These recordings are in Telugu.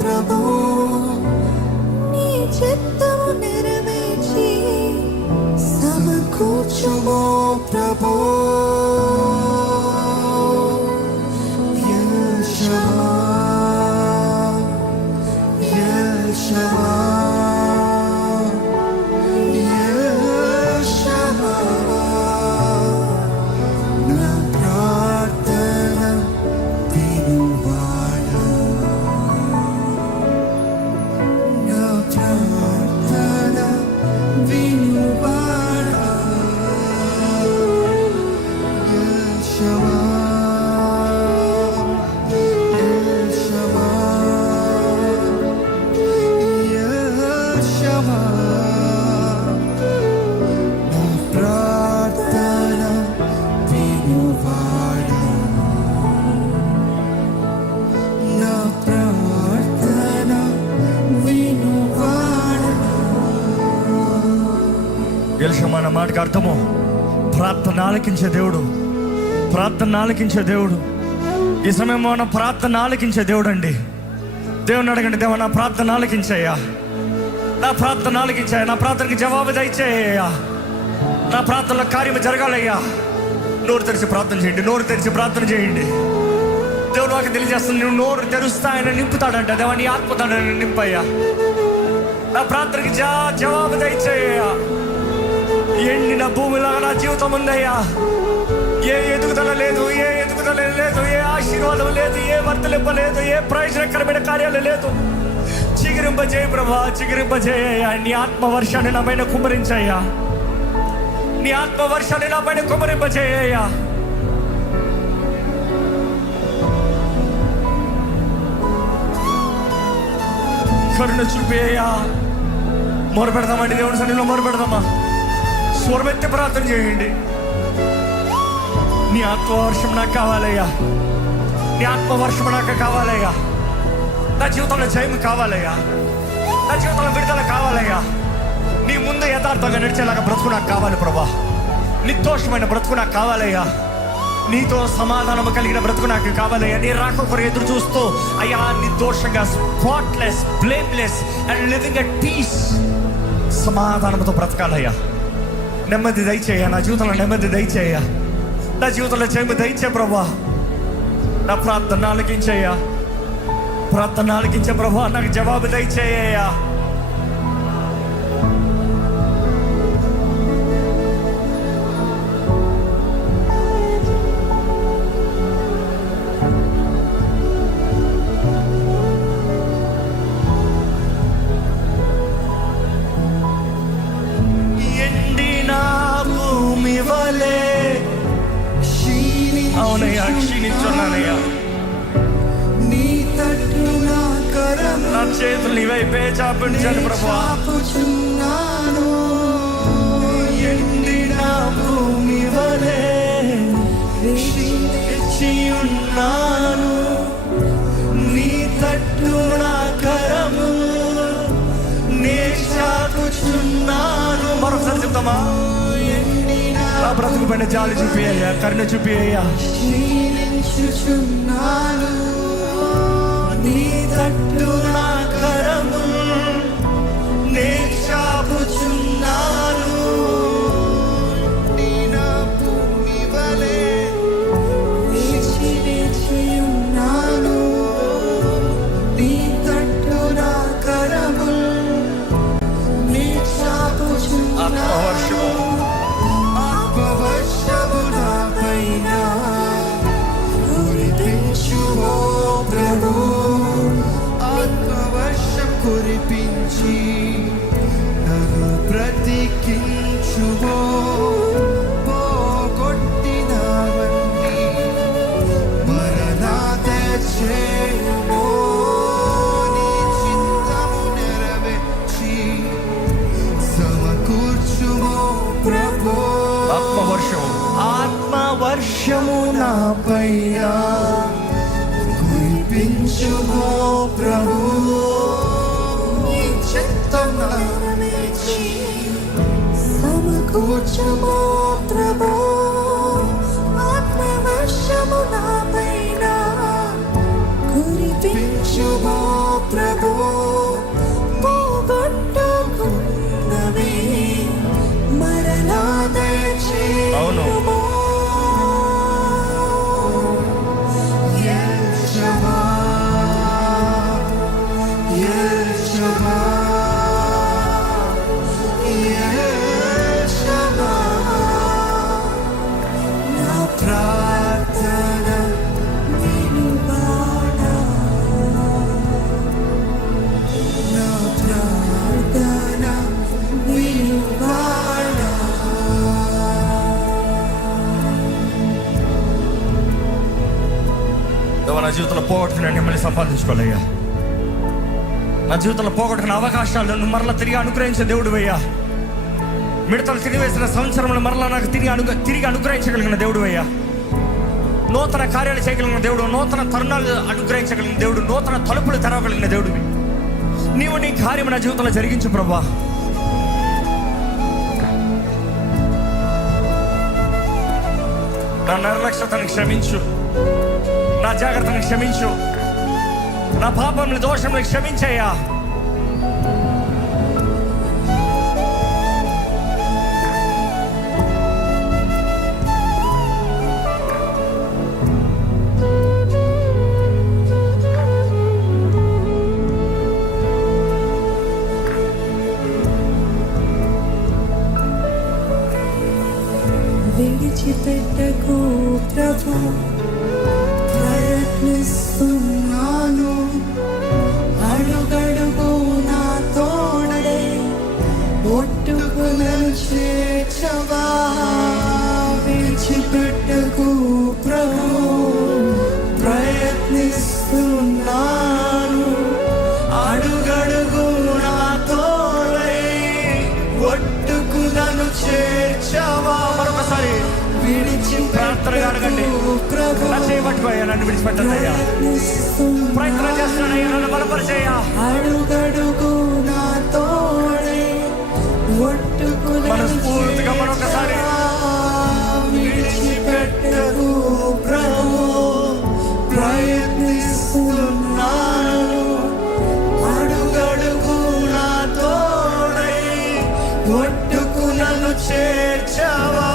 ప్రభు, నీ చిత్తము నెరవేర్చి సమకూర్చుమో ప్రభు. మన మాటకు అర్థము ప్రార్థన ఆలకించే దేవుడు, ప్రార్థన ఆలకించే దేవుడు. ఈ సమయం మన ప్రార్థన ఆలకించే దేవుడు అండి. దేవుని అడగండి, దేవా నా ప్రార్థన ఆలకించాయా, నా ప్రార్థన ఆలకించాయా, నా ప్రార్థనకి జవాబు దయచేయ్యా, నా ప్రార్థనలో కార్యము జరగాలయ్యా. నోరు తెరిచి ప్రార్థన చేయండి, నోరు తెరిచి ప్రార్థన చేయండి. దేవుడు నాకు తెలియజేస్తుంది, నువ్వు నోరు తెరుస్తా ఆయన నింపుతాడంట. దేవా నీ ఆత్మతాడని నింపయ్యా, నా ప్రార్థనకి జవాబు దయచేయ్యా. ఎండిన భూమిలాగా నా జీవితం ఉందయ్యా. ఏ ఎదుగుదల లేదు, ఏ ఎదుగుదల లేదు, ఏ ఆశీర్వాదం లేదు, ఏ వర్తలింప లేదు, ఏ ప్రయోజనకరమైన కార్యాలు లేదు. చిగురింపజేయ ప్రభా, చిగురింపజేయ్యా. నీ ఆత్మవర్షాన్ని నా పైన కుమ్మరించయ్యా, నీ ఆత్మవర్షాన్ని నా పైన కుమ్మరింపజేయ్యా. కరుణ చూపేయ్యా. మొరపెడదామండి, దేవుని సన్నిధిలో మొరపెడదామా. స్వరమెత్తి ప్రార్థన చేయండి. నీ ఆత్మవర్షం నాకు కావాలయ్యా, నీ ఆత్మవర్షం నాకు కావాలయ్యా. నా జీవితంలో జయం కావాలయ్యా, నా జీవితంలో విడుదల కావాలయ్యా. నీ ముందు యథార్థంగా నడిచేలాగా బ్రతుకు నాకు కావాలి ప్రభా. నిర్దోషమైన బ్రతుకు నాకు కావాలయ్యా. నీతో సమాధానం కలిగిన బ్రతుకు నాకు కావాలయ్యా. నీ రాక కొరకు ఎదురు చూస్తూ అయ్యా నిర్దోషంగా, spotless, blameless and living at peace, సమాధానంతో బ్రతకాలయ్యా. నెమ్మది దయచేయ, నా జీవితంలో నెమ్మది దయచేయ, నా జీవితంలో జయము దయచే ప్రభా. నా ప్రార్థన ఆలకించయ్యా, ప్రార్థన ఆలకించే ప్రభా. నాకు జవాబు దయచేయ్యా. అవునయ్యా, క్షీణించున్నానయ్యా. నీ తట్టు నా కరం, నా చేతులు నీ వైపే చాపించాను ప్రభా. ఎండిన భూమి వలె క్షీణించి ఉన్నాను. నీ తట్టు నా కరము నే చాపుచున్నాను. మరొకసారి చెప్తామా. నా బ్రతుకు పైన జాలి చూపి అయ్యా, కరుణ చూపి అయ్యా. క్షీణించుచున్నాను. నీ తట్టు నా కరము నే చాపుచున్నాను. నా భూమి వలె వేచి ఉన్నాను. నీ తట్టు నా కరము నే చాపుచున్నాను. ఆత్మవర్షము నా పైన కురిపించుమో ప్రభు. ఆత్మవర్షం కురిపించి నన్ను బ్రతికించుమో. పోగొట్టినవన్నీ మరణాత చేయుమో. నీ చిత్తము నెరవేర్చి సమకూర్చుమో ప్రభు. ఆత్మవర్షము నా పైన కురిపించుమో ప్రభు. నీ చిత్తం నెరవేర్చి సమకూర్చుమో ప్రభు. ఆత్మవర్షము నా పైన కురిపించుమో ప్రభు. పోగొట్టుకుని మళ్ళీ సంపాదించుకోవాలయ్యా. నా జీవితంలో పోగొట్టుకున్న అవకాశాలను మరలా తిరిగి అనుగ్రహించే దేవుడు అయ్యా. మిడతలు తిరిగివేసిన సంవత్సరంలో మరలా నాకు తిరిగి అనుగ్రహించగలిగిన దేవుడు అయ్యా. నూతన కార్యాలు చేయగలిగిన దేవుడు, నూతన తరుణాలు అనుగ్రహించగలిగిన దేవుడు, నూతన తలుపులు తెరవగలిగిన దేవుడివి నీవు. నీ కార్యం నా జీవితంలో జరిగించు ప్రభువా. నా నిర్లక్ష్యతను క్షమించు, నా జాగ్రత్తను క్షమించు, నా పాపముల దోషములు క్షమించయ్యా. విడిచిపెట్టకు ప్రభు, ప్రయత్నిస్తున్నాను, అడుగడుగు నా తోడే, ఒట్టుకు నన్ను చేర్చవా. విడిచిపెట్టకు ప్రభు, ప్రయత్నిస్తున్నాను, అడుగడుగు నా తోడే, ఒట్టుకు నన్ను చేర్చవా. మరొకసారి ప్రార్థనగా అడగండి. నా చేయబట్టుకోయ్యా, నన్ను విడిచిపెట్టద్దయ్యా. ప్రయత్నం చేస్తున్నానయ్యా, నన్ను బలపరిచేయ్యా. అడుగడుగు నా తోడే, ఒట్టుకు మనస్ఫూర్తిగా మరొకసారి విడిచిపెట్టకు ప్రభు, ప్రయత్నిస్తున్నాను, అడుగడుగు నా తోడే, ఒట్టుకు నన్ను చేర్చవా.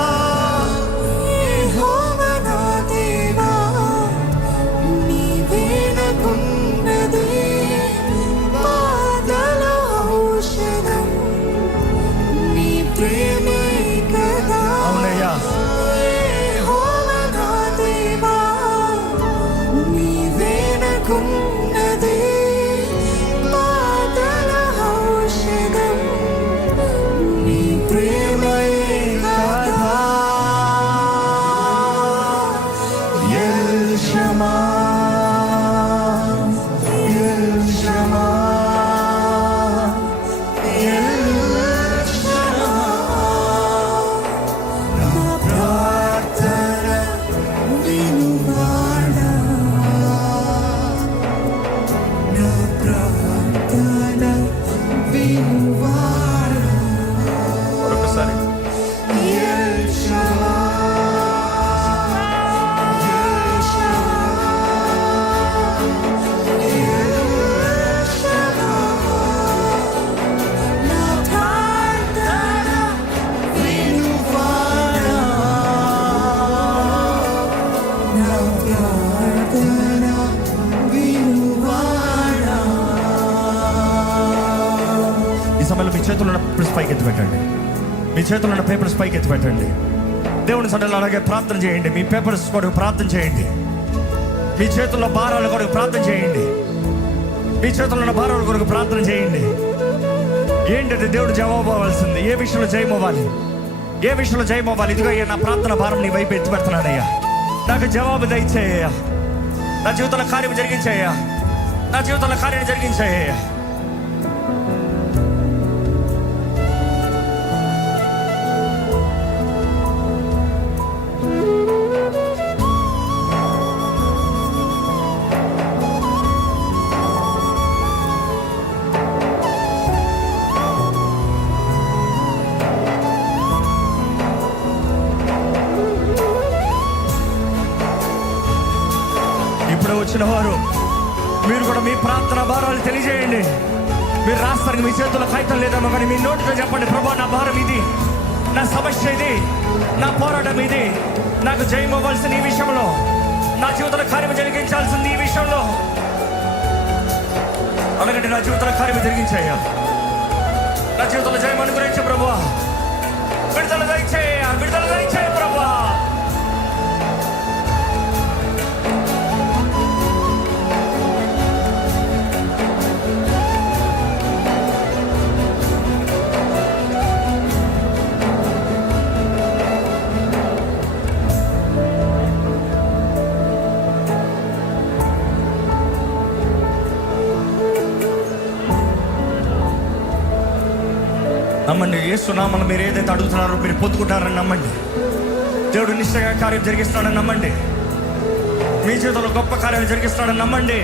మీ చేతుల్లో ఉన్న పేపర్స్ పైకి ఎత్తి పెట్టండి. మీ చేతుల్లో ఉన్న పేపర్స్ పైకి ఎత్తి పెట్టండి. దేవుని సన్నిధిలో అలాగే ప్రార్థన చేయండి. మీ పేపర్స్ కొరకు ప్రార్థన చేయండి. మీ చేతుల్లో భారాల కొరకు ప్రార్థన చేయండి. మీ చేతుల్లో ఉన్న భారాల కొరకు ప్రార్థన చేయండి. ఏంటంటే దేవుడు జవాబు అవ్వాల్సింది. ఏ విషయంలో జయమవ్వాలి, ఏ విషయంలో జయమవ్వాలి. ఇదిగో అయ్యా, నా ప్రార్థన భారం నీ వైపు ఎత్తి పెడుతున్నానయ్యా. నాకు జవాబు దయచేయ్యా. నా జీవితంలో కార్యం జరిగించాయ్యా. నా జీవితంలో కార్యం జరిగించాయ్యా. ఇప్పుడు వచ్చిన వారు మీరు కూడా మీ ప్రార్థన భారాలు తెలియజేయండి. మీరు రాస్తానికి మీ చేతుల్లో కాగితం లేదమ్మా, కానీ మీ నోటితో చెప్పండి, ప్రభా నా భారం ఇది, నా సమస్య ఇది, నా పోరాటం ఇది, నాకు జయం అవ్వాల్సిన ఈ విషయంలో, నా జీవితంలో కార్యం జరిగించాల్సింది ఈ విషయంలో. అలాగంటే నా జీవితంలో కార్యం జరిగించాయ్యా. నా జీవితంలో జయం అనుగ్రహించే ప్రభువా. విడుదల దయచేయ, విడుదల దయచేయ ప్రభువా. నమ్మండి. యేసునామములో మీరు ఏదైతే అడుగుతున్నారో మీరు పొందుకుంటారని నమ్మండి. దేవుడు నిశ్చయంగా కార్యం జరిగిస్తాడని నమ్మండి. మీ జీవితంలో గొప్ప కార్యాలు జరిగిస్తాడని నమ్మండి.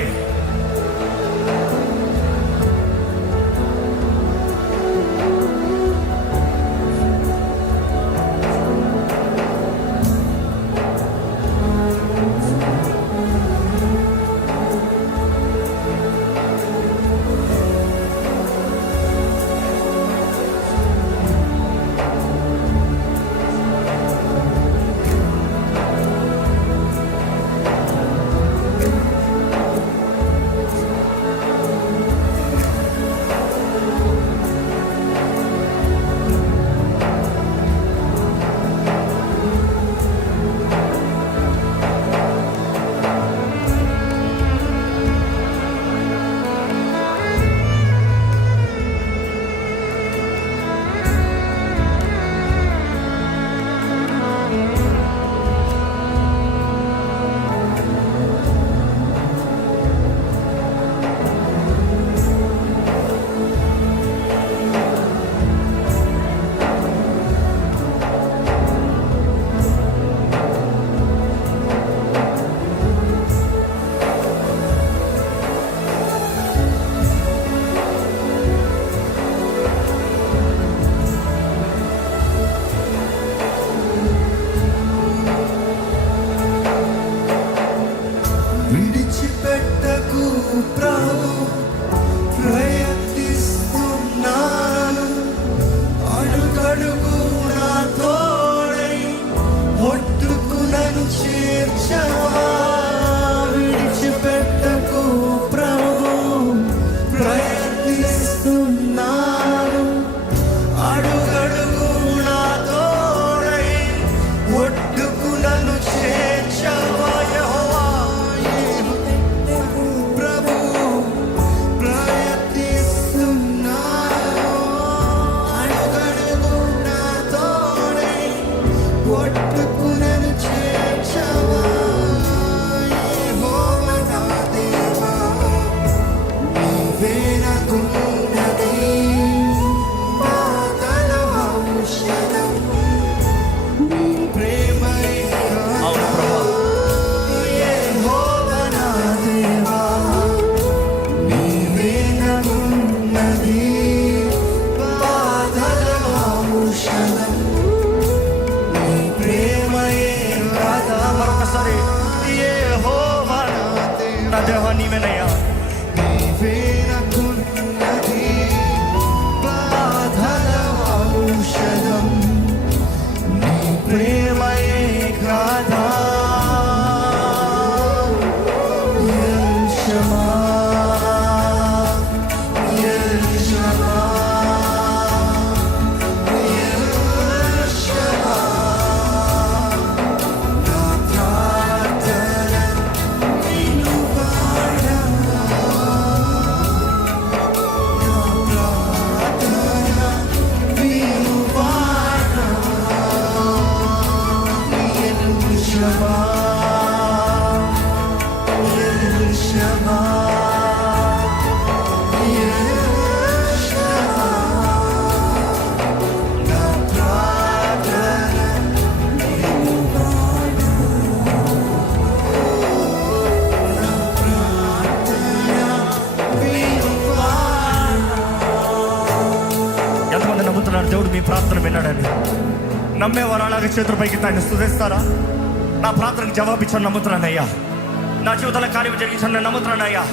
విడిచిపెట్టకు ప్రభు, ప్రయత్నిస్తున్నాను. అడుగడుగు నా తోడై ఒట్టుకు నన్ను చేర్చవా. విడిచిపెట్టకు ప్రభు, ప్రయత్నిస్తున్నాను. అడుగడుగు నా తోడై ఒట్టుకు నన్ను చేర్చవా. నా దేవా నీవేనయ్యా. నీవేనకున్నది బాధల ఔషధం, నీ ప్రేమయే గాథా. El Shama, El Shama, El Shama. నా ప్రార్థన ఎంతమంది నమ్ముతున్నారు దేవుడు మీ ప్రార్థన విన్నాడని? నమ్మేవారు అలాగే చేతులపైకి ఆయన స్తుతిస్తారా? నా ప్రార్థనకు జవాబిచ్చాను నమ్ముతున్నానయ్యా. నా జీవితంలో కార్యం జరిగించాను నమ్ముతున్నానయ్యా.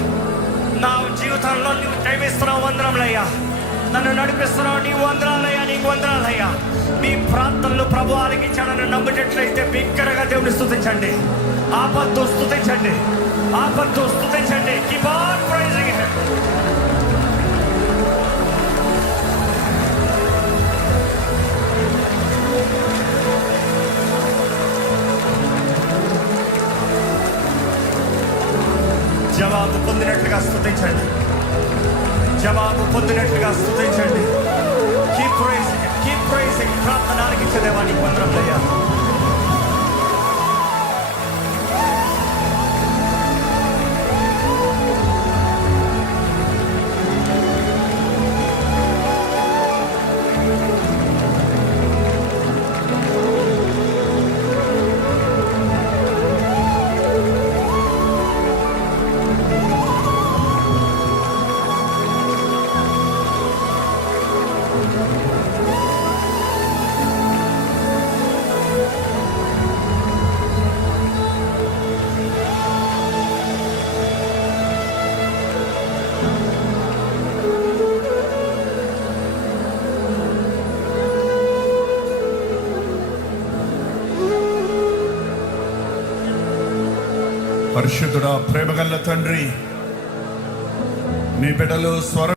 నా జీవితంలో నువ్వు దయవిస్తున్నావు, వందనాలయ్యా. నన్ను నడిపిస్తున్నావు, నీవు వందనాలయ్యా, నీకు వందనాలయ్యా. మీ ప్రార్థనలు ప్రభు ఆలకించాడని నమ్మేటట్లయితే బిగ్గరగా దేవుని స్తుతించండి. ఆపద్దు స్తుతించండి, ఆపద్దు స్తుతించండి. Keep on praising him. జవాబు పొందినట్లుగా స్తుతించండి, జవాబు పొందినట్లుగా స్తుతించండి. Keep praising. ప్రార్థన ఆలకించే దేవానికి వందనాలయ్యా. పరిశుద్ధుడా, ప్రేమగల్ల తండ్రి, నీ బిడ్డలు స్వరం